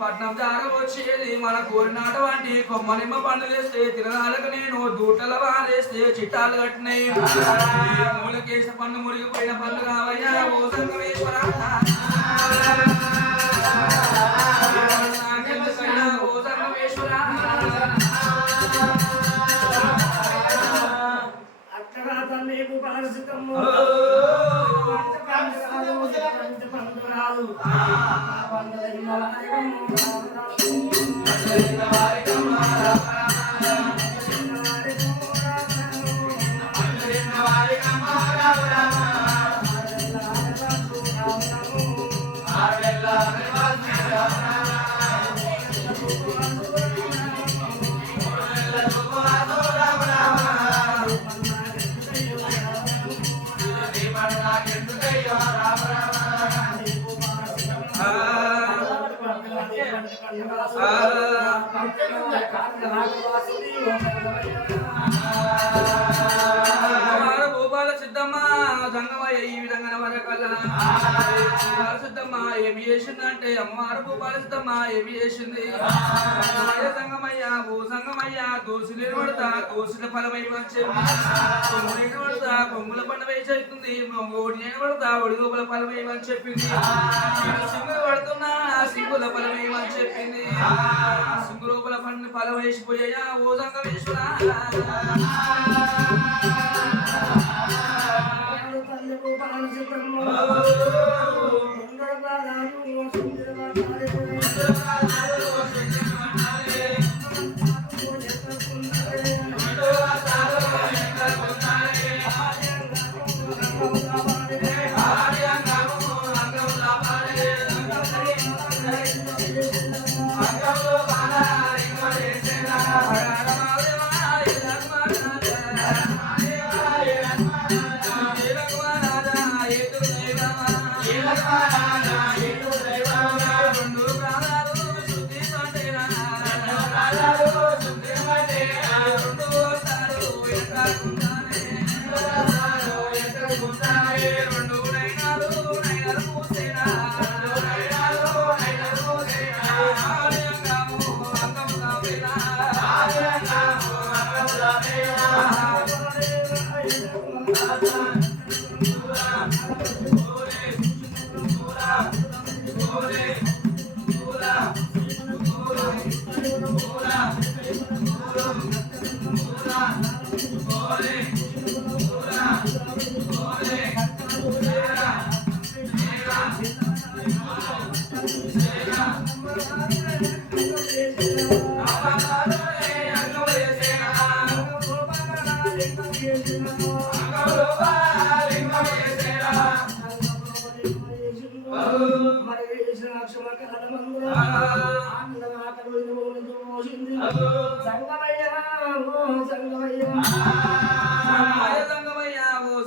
పట్నం జాగవచ్చేది మన కోరినాటువంటి కొమ్మనిమ్మ పండుగేస్తే తిరగాలకు నేను దూటల వారేస్తే చిట్టాలు కట్టినాయి మూలకేస పన్ను మురిగిపోయిన పన్ను కావయ్యా ఓ సంగమేశ్వర నాకెందుకయ్యా ఓ సంగమేశ్వర అక్కడ తల్లి పారసితమ్ము గోపాల సిద్ధమ్మ సంగమయ్య ఈ విధంగా వరకల్లా సిద్ధమ్మ ఏమి చేసిందంటే అమ్మవారు గోపాల సిద్ధమ్మ ఏమి చేసింది సంగమయ్య ఓ సంగమయ్య దోసి నిలబడతా దోసిన ఫలమై నిలబడతా కొంగుల పండ వేసేస్తుంది ఓడి నిలబడతా ఒడి గోపుల ఫలమేమని చెప్పింది సింగులు పడుతున్నా సింగుల ఫలమేమని చెప్పింది సింగు లోపల పండు ఫలం వేసిపోయా ఓ సంగమేశ్వర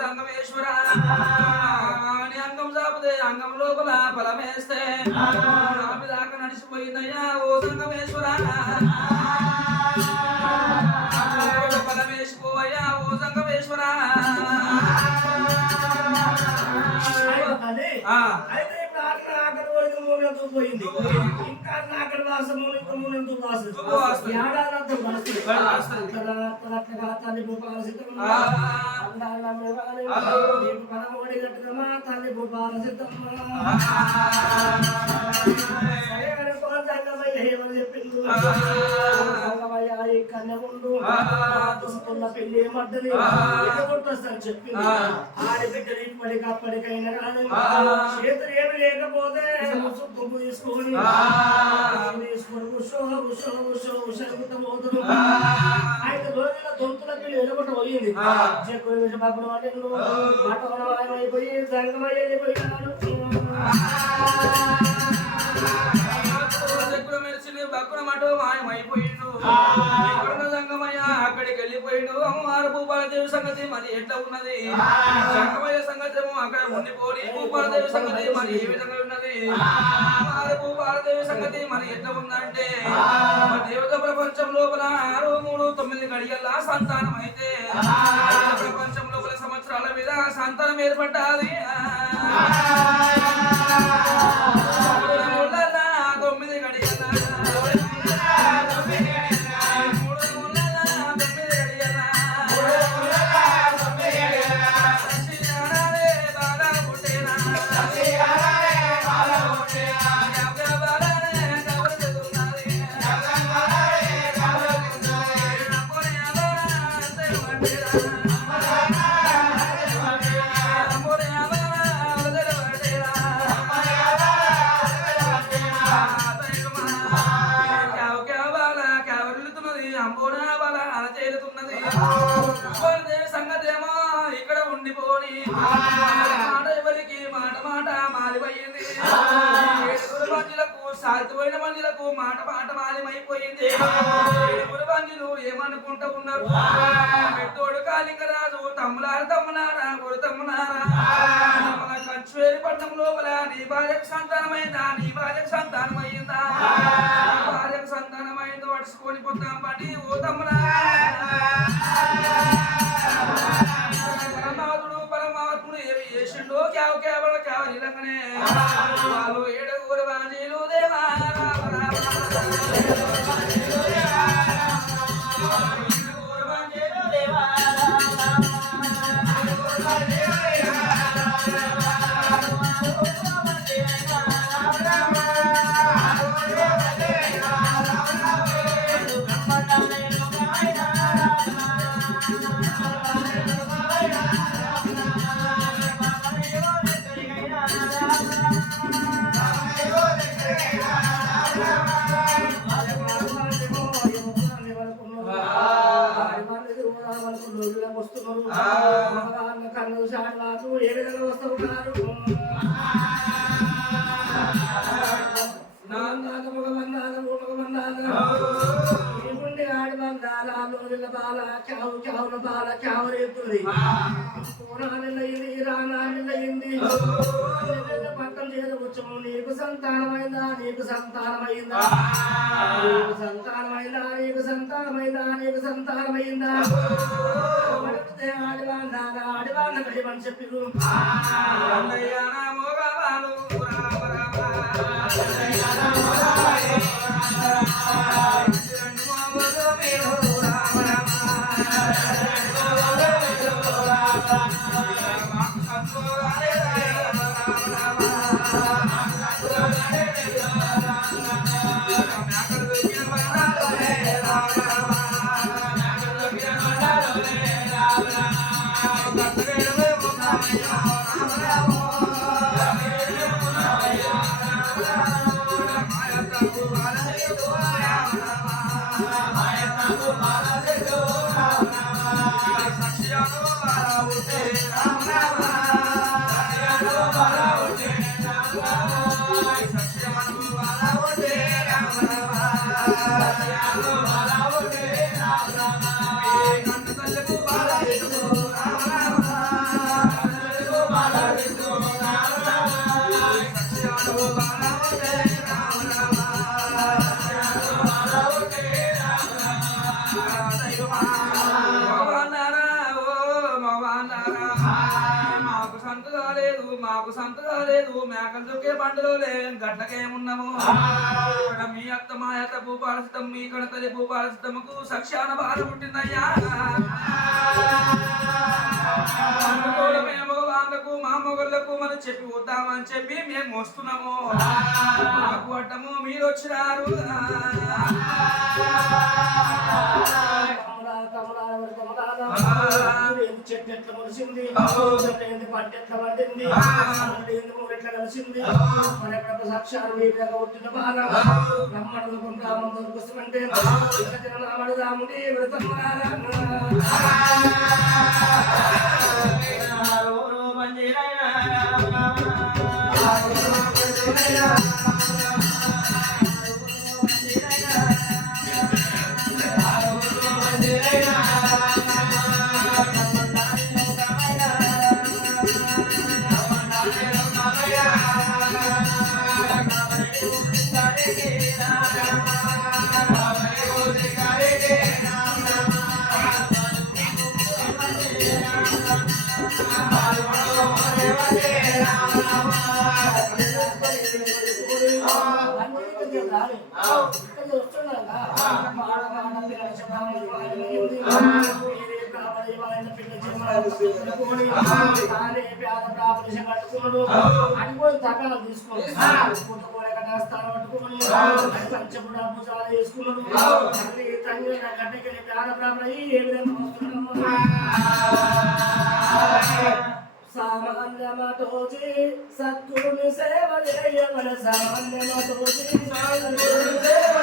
సంగమేశ్వర అంగం సాపుదే అంగం లోపల ఫలమేస్తే దాకా నడిచిపోయిందయ్యా ఓ సంగమేశ్వర ఫలమేసిపోవయ్యా ఓ సంగమేశ్వర పోయింది ఇంకా అక్కడ వాసము ఇంత వాసు ఏడాది తల్లి భూపాల సిద్ధమ్మ పదమూడి గట్టుగా తల్లి భూపాల సిద్ధమ్మ చెప్పింది కన్యముండు పెళ్లి మడ్డని కొట్టొస్తాను చెప్పింది ఆడబిడ్డలు ఇప్పటికప్పటికైనా కానీ చేతులు ఏమి లేకపోతే దుబ్బు తీసుకొని పోతున్నారు 5 రోజుల దొంతుల పిల్లి ఎడగొట్ట పోయింది చెక్కుడు బాబుడు మాట అయిపోయి సంగమయ్య వెళ్ళిపోయినాడు బక్కున మటో మాయమైపోయిండు ఎక్కడున్న సంగమయ్య అక్కడికి వెళ్ళిపోయిండు అమ్మవారు భూపాలదేవి సంగతి మరి ఎట్లా ఉన్నది సంగమయ్య సంగతి ఏమో అక్కడ ఉండిపోయి భూపాలదేవి సంగతి మరి ఏ విధంగా ఉన్నది అమ్మవారు భూపాలదేవి సంగతి మరి ఎట్లా ఉందంటే దేవత ప్రపంచం లోపల 6-3-9 గడియల్లా సంతానం అయితే ప్రపంచం లోపల సంవత్సరాల మీద సంతానం ఏర్పడ్డాది 9 గడియల్లా సంగతేమో ఇక్కడ ఉండిపోని మాట ఎవరికి మాట మాలిపోయింది మంజులకు సారిపోయిన మంజులకు మాట మాలిమైపోయింది మంజులు ఏమనుకుంటూ ఉన్నారు పెద్దోడు కాళింగరాజు తమ్ములారా కొడు తమ్ములారా మన కంచువేరి పట్టణం లోపల నీ భార్యకు సంతానమైందా నీ భార్యకు సంతానమైందా భార్యకు సంతానమైందో పడుచుకొని పోతాం పడి ఓ తమ్ములారా పరమాత్ముడు ఏమి చేసిండో కేవలం వాళ్ళు 7 బాంజీలు దేవా కన్ను శాటు ఏ విధంగా వస్తున్నారు ఆడి బంధాల బాల చావుల బాల చావురేపుతుంది రానాయింది పట్టం చేరవచ్చు నీకు సంతానమైందా నీకు సంతానమైందా నీకు సంతానమైందా నీకు సంతానమైందా నీకు సంతానమైందా ఆడివాళ్ళ కడిమని చెప్పి మాకు సంతగా లేదు మేకలు దొక్కే బండలో గడ్డకేమున్నాము మీ అత్త మా అత్త భూపాలసితం మీ కణతలి భూపాలసితముకు సక్షాన బాధ పుట్టిందయ్యా మేము వాళ్ళకు మా మొగళ్ళకు మనం చెప్పి వద్దామని చెప్పి మేము వస్తున్నాము మాకు అడ్డము మీరు వచ్చినారు చెట్టు ఎట్లా కలిసింది పట్టెట్లా పట్టింది ఎట్లా కలిసింది మన ఎక్కడ సాక్షాలు ఈ విధంగా పుట్టిన బాధ నమ్మడు కొంటామని కోసమంటే రాముడి వ్రతం అడిపోయి తగ్గాలి తీసుకోండి స్థానం పట్టుకోమని పంచపుడ భుజాలు వేసుకున్నాడు తండ్రి గడ్డకి పేద బ్రాహ్మణ ఏ విధంగా సామాన్యమతోచి సద్గురుని సేవ చేయవల సామాన్యమతోచి సద్గురుని సేవ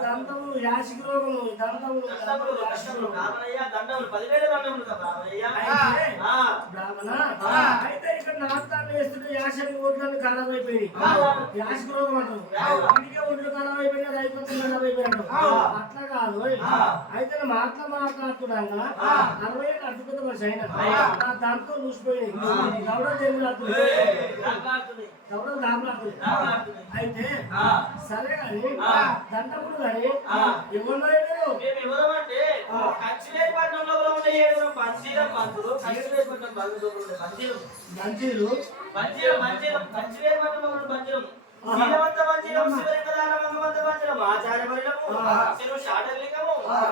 దంతములు యాసిక రోగములు దంతములు యాసిక దండములు 10,000 దండములు బ్రాహ్మణ అయితే ఇక్కడ నాటాన్ని వేస్తుంటే యాసిక ఓట్లను ఖరాబ్ అయిపోయి యాసిక రోగం అంటారు ఇంటికే ఓట్లు ఖరాబ్ అయిపోయినా రైతులు ఖరాబ్ అయిపోయాడు అట్లా కాదు అయితే మాట్లాడుతున్నాను 60 ఏళ్ళు అడ్డుకున్న మనిషి అయినా నా దాంతో చూసిపోయి గౌరవ జరుగుతుంది అయితే సరే కానీ దండములు కానీ ఎవరు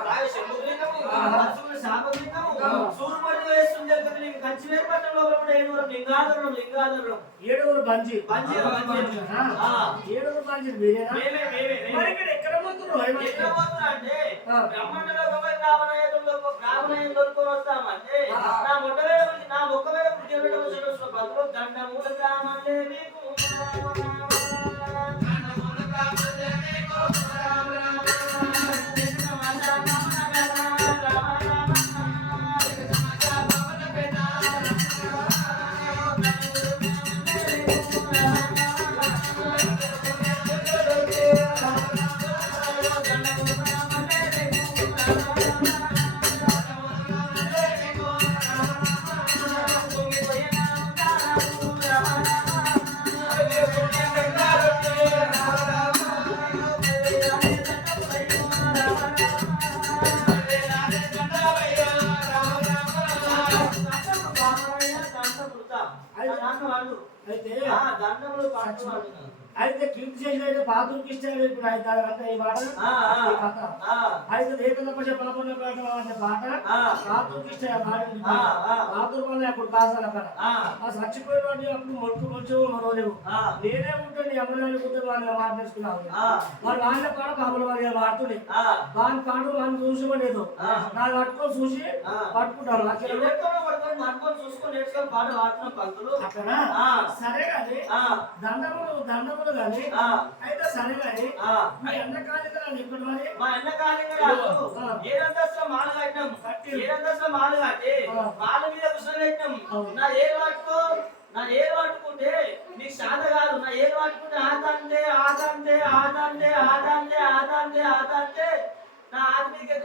రాయ శంభులింగము పరశువుని శాపలింగము సూర్యుడు వేస్తుంది నీకు కంచి వేర్పట్టంలో కూడా లింగాధరుడు ఏడుగురు బంజీ పంచి ఏడుగురు బంజీ మీరేనా మేమే మరి ఇక్కడ ఎక్కడ పోతున్నారు ఎక్కడ పోతున్నా అంటే బ్రహ్మాండలో బ్రాహ్మణ దొరుకుని వస్తామంటే నా మొట్ట నా మొక్క వేల బతులు దండమూల గ్రామంలో మీకు దండములు పాటు అయితే క్లిప్ చేసిన బాత్రూమ్ ఇష్టాలు ఇప్పుడు అయితే అంటే ఈ పాట ఈ కథ అయితే ఏకదపశ పాపన పాట అనే పాట బాత్రూమ్ ఇష్టాలు పాడింది బాత్రూమ్ అని అప్పుడు కాసాలి అక్కడ ఆ చచ్చిపోయిన వాడిని అప్పుడు మొట్టు కొంచెం రోజు నేనే ఉంటే నీ అమ్మని కూర్చొని వాళ్ళని మాట్లాడుకున్నావు వాళ్ళు వాళ్ళ పాట బాబుల వాళ్ళు వాడుతుంది వాని పాట వాళ్ళని చూసుకోలేదు నాకు పట్టుకొని చూసి పట్టుకుంటాను అక్కడ సరే కానీ దండములు కానీ అయితే సరే కానీ మీ ఎండకాలిక ఇప్పుడు మరి మా ఎండకాలిక ఏడంతస్తుల మాలు కట్టినాం ఏడంతస్తుల మాలు కట్టి మాల మీద కుసలు పెట్టినాం నా ఏరు పట్టుకుంటే నీకు శాత కాదు నా ఏరు పట్టుకుంటే ఆతంటే నా ఆత్మీయ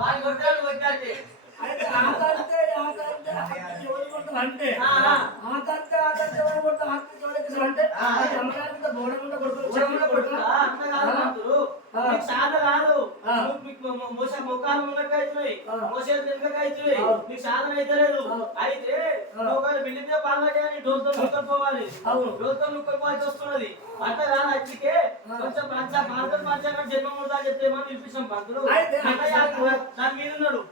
వాళ్ళు కొట్టాలి అయితే ఆతంటే అంటే అమ్మగారికి గోడకుండా శాత కాదు ముఖాలు ముందకైతున్నాయి మోసేది వెనుకైతున్నాయి నీకు సాధన అయితే లేదు అయితే బిల్లి మీద పాల్గొని డోల్తో ముక్కపోవాలి డోల్తో ముక్కపోవాల్సి వస్తున్నది అట్లా కాదు అచ్చికే కొంచెం పంచాంగం జన్మ ముడతా చెప్తే మనం పిలిపించాం పంతులు దాని మీద ఉన్నాడు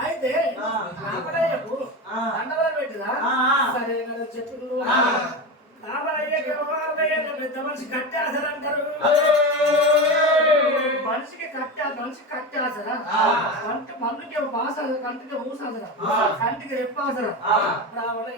అయితే సరే చెప్పు పెద్ద మనిషి కట్టేసరా అంటారు మనిషికి కట్టేసరా కంటి మన్నుకి బాస కంటికి ఊసాసరా కంటికి రెప్పాసరా రావణ